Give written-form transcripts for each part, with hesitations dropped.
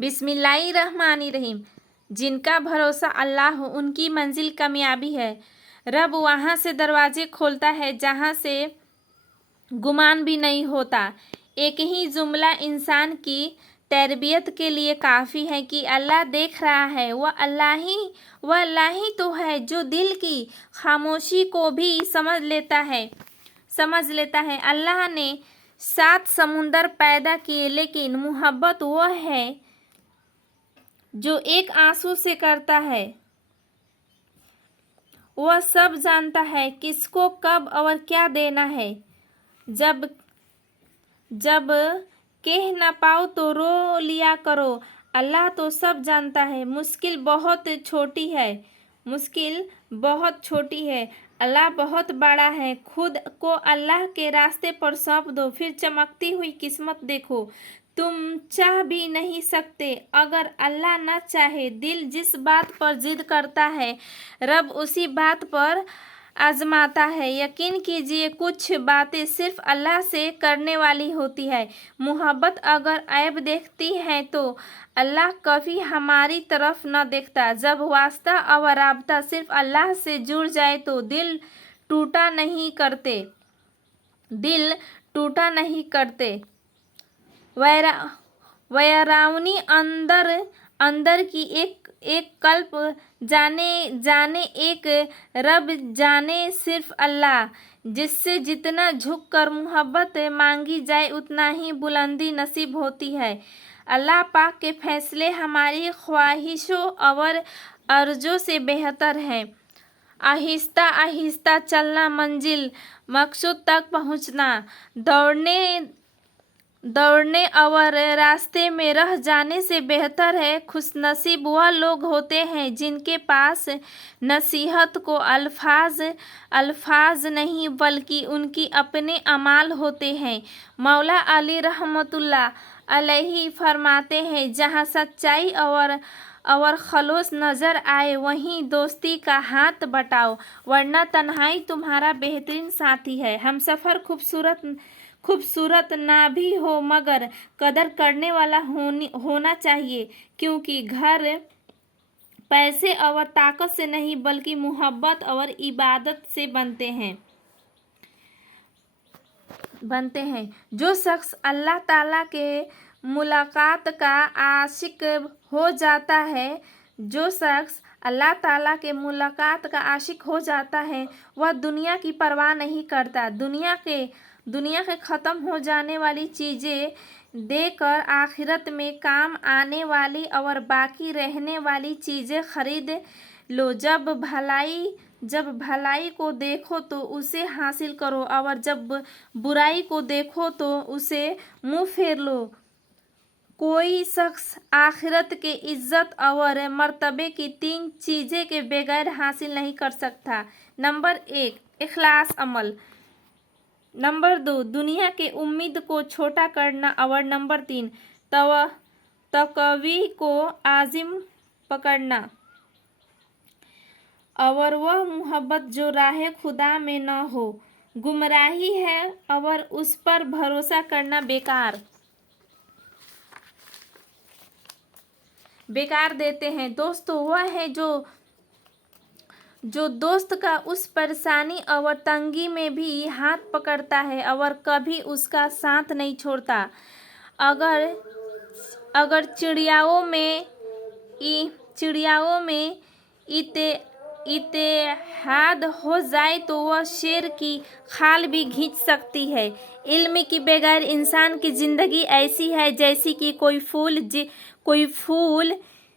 बिस्मिल्लाहिर्रहमानिर्रहीम। जिनका भरोसा अल्लाह हो उनकी मंजिल कामयाबी है। रब वहाँ से दरवाजे खोलता है जहाँ से गुमान भी नहीं होता। एक ही जुमला इंसान की तरबियत के लिए काफ़ी है कि अल्लाह देख रहा है। वह अल्लाह ही तो है जो दिल की खामोशी को भी समझ लेता है। अल्लाह ने 7 समुंदर पैदा किए, लेकिन मोहब्बत वह है जो एक आंसू से करता है। वह सब जानता है किसको कब और क्या देना है। जब कह ना पाओ तो रो लिया करो। अल्लाह तो सब जानता है। मुश्किल बहुत छोटी है। अल्लाह बहुत बड़ा है। खुद को अल्लाह के रास्ते पर सौंप दो, फिर चमकती हुई किस्मत देखो। तुम चाह भी नहीं सकते अगर अल्लाह न चाहे। दिल जिस बात पर जिद करता है रब उसी बात पर आजमाता है। यकीन कीजिए कुछ बातें सिर्फ अल्लाह से करने वाली होती है। मोहब्बत अगर ऐब देखती है तो अल्लाह कभी हमारी तरफ न देखता। जब वास्ता और राबता सिर्फ अल्लाह से जुड़ जाए तो दिल टूटा नहीं करते। वैरावनी अंदर की एक कल्प जाने एक रब जाने सिर्फ अल्लाह। जिससे जितना झुक कर मोहब्बत मांगी जाए उतना ही बुलंदी नसीब होती है। अल्लाह पाक के फैसले हमारी ख्वाहिशों और अर्जों से बेहतर हैं। आहिस्ता आहिस्ता चलना, मंजिल मकसूद तक पहुंचना। दौड़ने और रास्ते में रह जाने से बेहतर है। खुशनसीब वह लोग होते हैं जिनके पास नसीहत को अल्फाज नहीं बल्कि उनकी अपने अमाल होते हैं। मौला अली रहमतुल्लाह अलैहि फरमाते हैं, जहाँ सच्चाई और खलूस नज़र आए वहीं दोस्ती का हाथ बटाओ, वरना तन्हाई तुम्हारा बेहतरीन साथी है। हमसफ़र खूबसूरत ना भी हो मगर कदर करने वाला होना चाहिए, क्योंकि घर पैसे और ताकत से नहीं बल्कि मोहब्बत और इबादत से बनते हैं। जो शख्स अल्लाह ताला के मुलाकात का आशिक हो जाता है वह दुनिया की परवाह नहीं करता। दुनिया के ख़त्म हो जाने वाली चीज़ें देकर आखिरत में काम आने वाली और बाकी रहने वाली चीज़ें खरीद लो। जब भलाई को देखो तो उसे हासिल करो और जब बुराई को देखो तो उसे मुंह फेर लो। कोई शख्स आखिरत के इज्जत और मर्तबे की 3 चीज़ें के बगैर हासिल नहीं कर सकता। नंबर 1 इखलास अमल। नंबर 2 दुनिया के उम्मीद को छोटा करना। और नंबर 3 तकवी को आजिम पकड़ना। और वह मोहब्बत जो राह खुदा में न हो गुमराही है और उस पर भरोसा करना बेकार देते हैं। दोस्तों वह है जो दोस्त का उस परेशानी और तंगी में भी हाथ पकड़ता है और कभी उसका साथ नहीं छोड़ता। अगर चिड़ियाओं में इत्तेहाद हो जाए तो वह शेर की खाल भी खींच सकती है। इल्म के बगैर इंसान की ज़िंदगी ऐसी है जैसी कि कोई फूल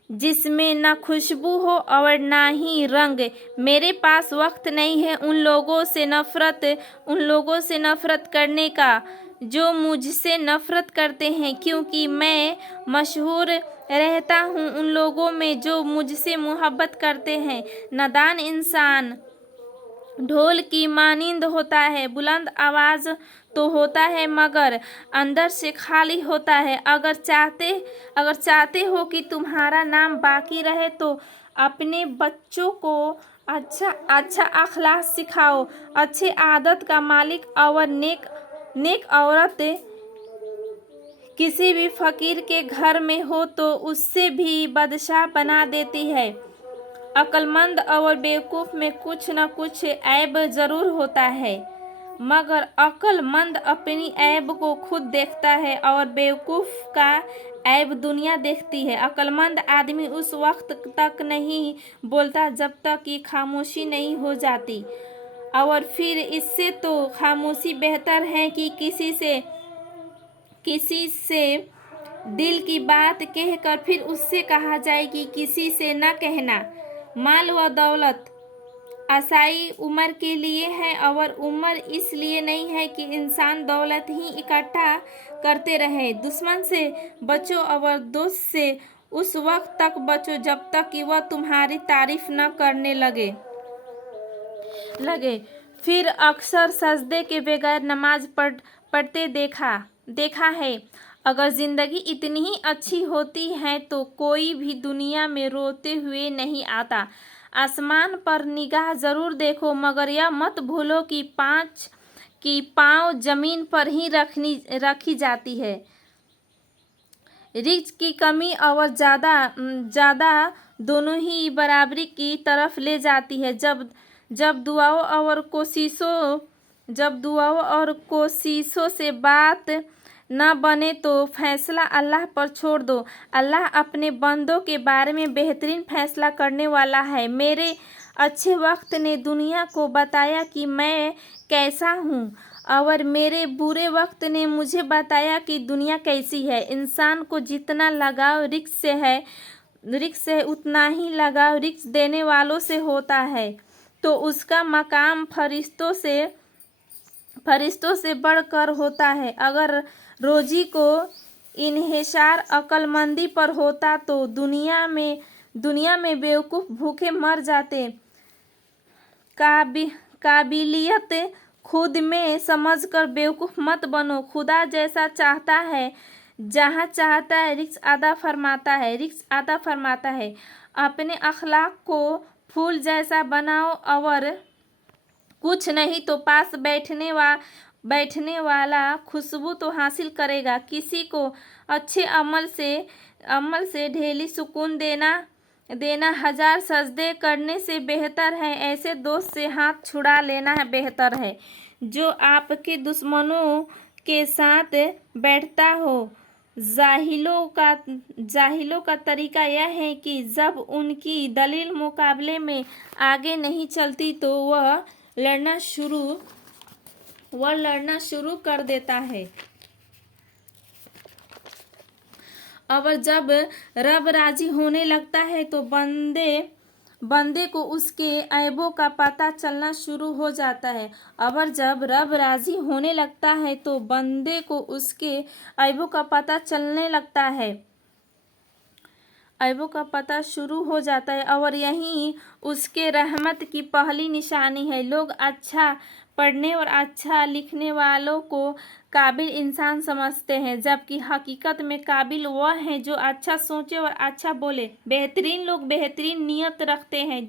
जिसमें न खुशबू हो और ना ही रंग। मेरे पास वक्त नहीं है उन लोगों से नफरत करने का जो मुझसे नफरत करते हैं, क्योंकि मैं मशहूर रहता हूँ उन लोगों में जो मुझसे मोहब्बत करते हैं। नादान इंसान ढोल की मानिंद होता है, बुलंद आवाज़ तो होता है मगर अंदर से खाली होता है। अगर चाहते हो कि तुम्हारा नाम बाकी रहे तो अपने बच्चों को अच्छा अखलाक सिखाओ। अच्छे आदत का मालिक और नेक औरत किसी भी फकीर के घर में हो तो उससे भी बादशाह बना देती है। अक्लमंद और बेवकूफ़ में कुछ न कुछ ऐब ज़रूर होता है, मगर अक्लमंद अपनी ऐब को खुद देखता है और बेवकूफ़ का ऐब दुनिया देखती है। अक्लमंद आदमी उस वक्त तक नहीं बोलता जब तक कि खामोशी नहीं हो जाती, और फिर इससे तो खामोशी बेहतर है कि किसी से दिल की बात कहकर फिर उससे कहा जाए कि किसी से न कहना। माल व दौलत आशाई उम्र के लिए है, और उम्र इसलिए नहीं है कि इंसान दौलत ही इकट्ठा करते रहे। दुश्मन से बचो और दोस्त से उस वक्त तक बचो जब तक कि वह तुम्हारी तारीफ न करने लगे। फिर अक्सर सजदे के बगैर नमाज पढ़ते देखा है। अगर ज़िंदगी इतनी ही अच्छी होती है तो कोई भी दुनिया में रोते हुए नहीं आता। आसमान पर निगाह ज़रूर देखो, मगर यह मत भूलो कि पाँव ज़मीन पर ही रखी जाती है। रिज्क की कमी और ज़्यादा दोनों ही बराबरी की तरफ ले जाती है। जब दुआओं और कोशिशों से बात न बने तो फैसला अल्लाह पर छोड़ दो। अल्लाह अपने बंदों के बारे में बेहतरीन फैसला करने वाला है। मेरे अच्छे वक्त ने दुनिया को बताया कि मैं कैसा हूँ, और मेरे बुरे वक्त ने मुझे बताया कि दुनिया कैसी है। इंसान को जितना लगाव रिस्क से उतना ही लगाव रिस्क देने वालों से होता है, तो उसका मकाम फरिश्तों से बढ़कर होता है। अगर रोजी को इन्हिसार अक्लमंदी पर होता तो दुनिया में बेवकूफ़ भूखे मर जाते। काबिलियत खुद में समझकर बेवकूफ़ मत बनो। खुदा जैसा चाहता है, जहाँ चाहता है रिस्क अता फरमाता है। अपने अखलाक को फूल जैसा बनाओ, और कुछ नहीं तो पास बैठने वाला खुशबू तो हासिल करेगा। किसी को अच्छे अमल से ढेली सुकून देना 1000 सजदे करने से बेहतर है। ऐसे दोस्त से हाथ छुड़ा लेना बेहतर है जो आपके दुश्मनों के साथ बैठता हो। जाहिलों का तरीका यह है कि जब उनकी दलील मुकाबले में आगे नहीं चलती तो वह लड़ना शुरू कर देता है, और जब रब राजी होने लगता है तो बंदे को उसके ऐबों का पता चलना शुरू हो जाता है। और जब रब राजी होने लगता है तो बंदे को उसके ऐबों का पता चलने लगता है, ऐबों का पता शुरू हो जाता है, और यही उसके रहमत की पहली निशानी है। लोग अच्छा पढ़ने और अच्छा लिखने वालों को काबिल इंसान समझते हैं, जबकि हकीकत में काबिल वह है जो अच्छा सोचे और अच्छा बोले। बेहतरीन लोग बेहतरीन नियत रखते हैं,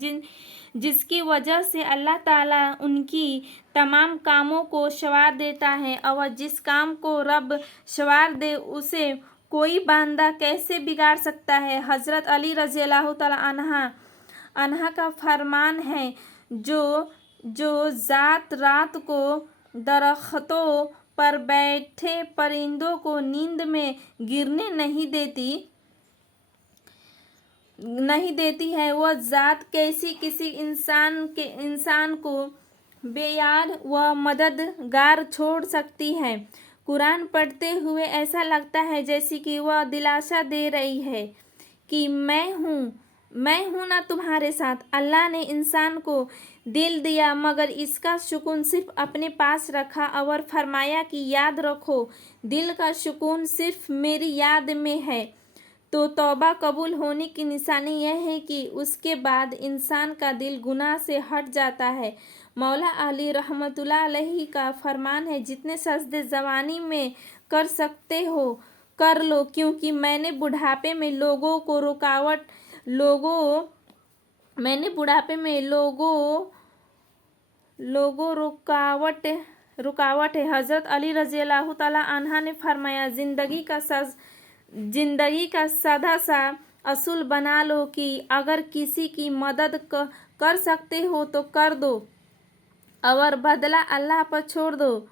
जिसकी वजह से अल्लाह ताला उनकी तमाम कामों को संवार देता है, और जिस काम को रब संवार दे उसे कोई बांदा कैसे बिगाड़ सकता है। हज़रत अली रज़ियल्लाहु तआला अन्हा का फरमान है, जो ज़ात रात को दरख्तों पर बैठे परिंदों को नींद में गिरने नहीं देती है, वह ज़ात कैसी किसी इंसान को बेयार व मददगार छोड़ सकती है। कुरान पढ़ते हुए ऐसा लगता है जैसे कि वह दिलासा दे रही है कि मैं हूँ ना तुम्हारे साथ। अल्लाह ने इंसान को दिल दिया, मगर इसका सुकून सिर्फ अपने पास रखा, और फरमाया कि याद रखो दिल का सुकून सिर्फ मेरी याद में है। तो तौबा कबूल होने की निशानी यह है कि उसके बाद इंसान का दिल गुनाह से हट जाता है। मौला अली रहमतुल्लाह अलैहि का फरमान है, जितने सजदे जवानी में कर सकते हो कर लो, क्योंकि मैंने बुढ़ापे में लोगों रुकावट रुकावट है। हज़रत अली रज़ी अल्लाह तआला अन्हा ने फरमाया, जिंदगी का सादा सा असूल बना लो कि अगर किसी की मदद कर सकते हो तो कर दो और बदला अल्लाह पर छोड़ दो।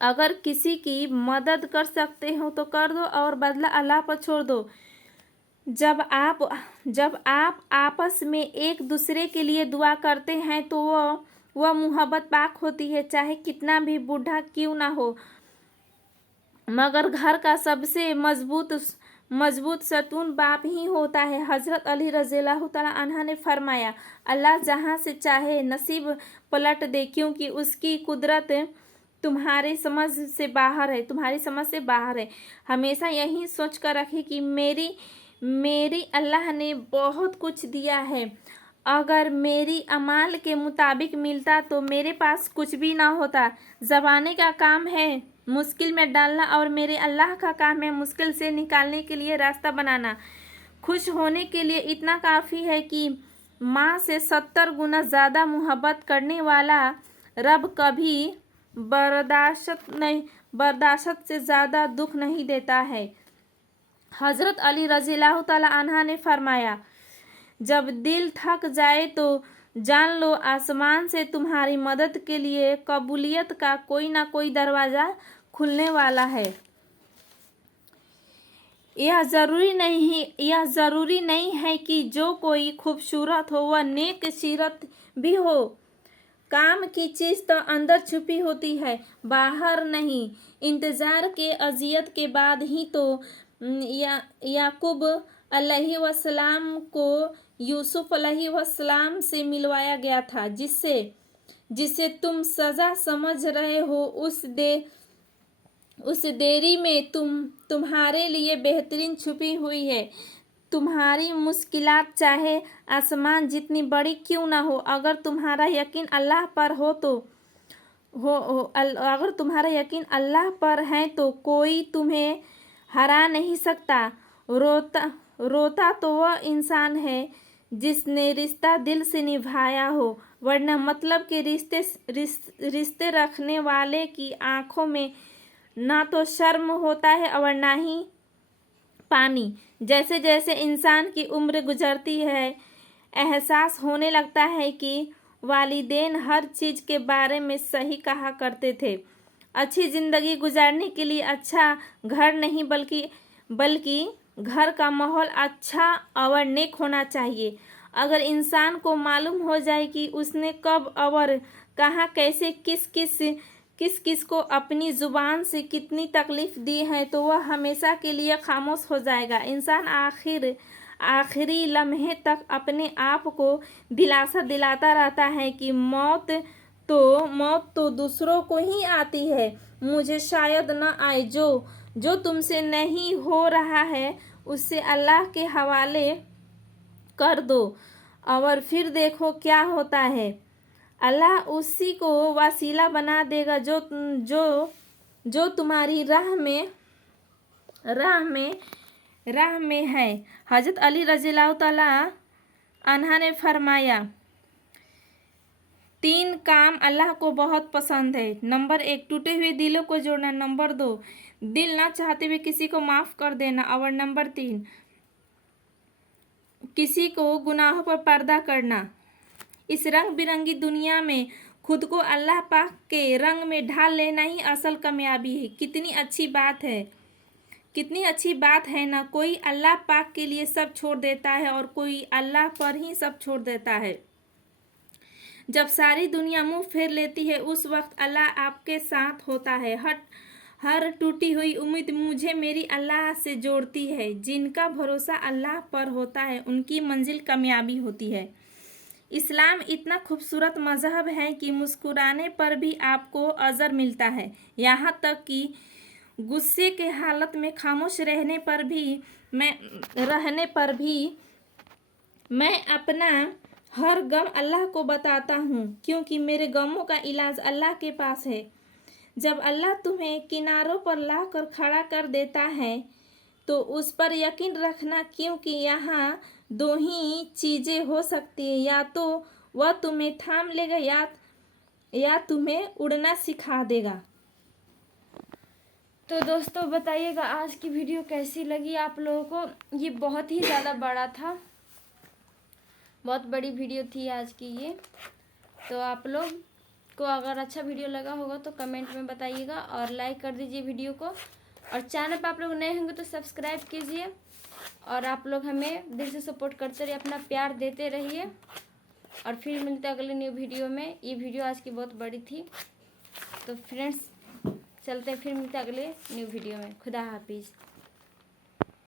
अगर किसी की मदद कर सकते हो तो कर दो और बदला अल्लाह पर छोड़ दो। जब आप आपस में एक दूसरे के लिए दुआ करते हैं तो वह मोहब्बत पाक होती है, चाहे कितना भी बूढ़ा क्यों ना हो। मगर घर का सबसे मजबूत सतून बाप ही होता है। हज़रत अली रज़ियल्लाहु तआला अन्हा ने फरमाया, अल्लाह जहाँ से चाहे नसीब पलट दे, क्योंकि उसकी कुदरत तुम्हारी समझ से बाहर है। हमेशा यही सोच कर रखें कि मेरी अल्लाह ने बहुत कुछ दिया है। अगर मेरी अमाल के मुताबिक मिलता तो मेरे पास कुछ भी ना होता। ज़बाने का काम है मुश्किल में डालना और मेरे अल्लाह का काम है मुश्किल से निकालने के लिए रास्ता बनाना। खुश होने के लिए इतना काफ़ी है कि माँ से 70 गुना ज़्यादा मोहब्बत करने वाला रब कभी बर्दाश्त से ज़्यादा दुख नहीं देता है। हज़रत अली रज़ियल्लाहु तआला अन्हा ने फरमाया, जब दिल थक जाए तो जान लो आसमान से तुम्हारी मदद के लिए कबूलियत का कोई ना कोई दरवाज़ा खुलने वाला है। यह ज़रूरी नहीं है कि जो कोई खूबसूरत हो वह नेक सीरत भी हो। काम की चीज़ तो अंदर छुपी होती है, बाहर नहीं। इंतज़ार के अजियत के बाद ही तो याकूब अलैहिस्सलाम को यूसुफ अलैहिस्सलाम से मिलवाया गया था। जिसे तुम सज़ा समझ रहे हो उस देरी में तुम्हारे लिए बेहतरीन छुपी हुई है। तुम्हारी मुश्किलात चाहे आसमान जितनी बड़ी क्यों ना हो, अगर तुम्हारा यकीन अल्लाह पर है तो कोई तुम्हें हरा नहीं सकता। रोता तो वह इंसान है जिसने रिश्ता दिल से निभाया हो, वरना मतलब के रिश्ते रखने वाले की आंखों में ना तो शर्म होता है और ना ही पानी। जैसे जैसे इंसान की उम्र गुजरती है एहसास होने लगता है कि वालिदैन हर चीज़ के बारे में सही कहा करते थे। अच्छी ज़िंदगी गुजारने के लिए अच्छा घर नहीं बल्कि घर का माहौल अच्छा और नेक होना चाहिए। अगर इंसान को मालूम हो जाए कि उसने कब और कहाँ कैसे किस को अपनी ज़ुबान से कितनी तकलीफ़ दी है तो वह हमेशा के लिए खामोश हो जाएगा। इंसान आखिरी लम्हे तक अपने आप को दिलासा दिलाता रहता है कि मौत तो दूसरों को ही आती है, मुझे शायद न आए। जो तुमसे नहीं हो रहा है उससे अल्लाह के हवाले कर दो और फिर देखो क्या होता है। अल्लाह उसी को वसीला बना देगा जो तुम्हारी राह में है। हज़रत अली रज़ियल्लाहु तआला अन्हा ने फरमाया, 3 काम अल्लाह को बहुत पसंद है। नंबर 1, टूटे हुए दिलों को जोड़ना। नंबर 2, दिल ना चाहते हुए किसी को माफ़ कर देना। और नंबर 3, किसी को गुनाहों पर पर्दा करना। इस रंग बिरंगी दुनिया में खुद को अल्लाह पाक के रंग में ढाल लेना ही असल कामयाबी है। कितनी अच्छी बात है ना। कोई अल्लाह पाक के लिए सब छोड़ देता है और कोई अल्लाह पर ही सब छोड़ देता है। जब सारी दुनिया मुंह फेर लेती है उस वक्त अल्लाह आपके साथ होता है। हर टूटी हुई उम्मीद मुझे मेरी अल्लाह से जोड़ती है। जिनका भरोसा अल्लाह पर होता है उनकी मंजिल कामयाबी होती है। इस्लाम इतना खूबसूरत मज़हब है कि मुस्कुराने पर भी आपको अजर मिलता है। यहाँ तक कि गुस्से के हालत में खामोश रहने पर भी मैं अपना हर गम अल्लाह को बताता हूँ, क्योंकि मेरे गमों का इलाज अल्लाह के पास है। जब अल्लाह तुम्हें किनारों पर ला कर खड़ा कर देता है तो उस पर यकीन रखना, क्योंकि यहाँ 2 ही चीज़ें हो सकती हैं, या तो वह तुम्हें थाम लेगा या तुम्हें उड़ना सिखा देगा। तो दोस्तों बताइएगा आज की वीडियो कैसी लगी आप लोगों को। ये बहुत ही ज़्यादा बड़ा था, बहुत बड़ी वीडियो थी आज की ये। तो आप लोग को अगर अच्छा वीडियो लगा होगा तो कमेंट में बताइएगा और लाइक कर दीजिए वीडियो को। और चैनल पर आप लोग नए होंगे तो सब्सक्राइब कीजिए। और आप लोग हमें दिल से सपोर्ट करते रहिए, अपना प्यार देते रहिए। और फिर मिलते हैं अगले न्यू वीडियो में। ये वीडियो आज की बहुत बड़ी थी। तो फ्रेंड्स चलते हैं, फिर मिलते हैं अगले न्यू वीडियो में। खुदा हाफिज़।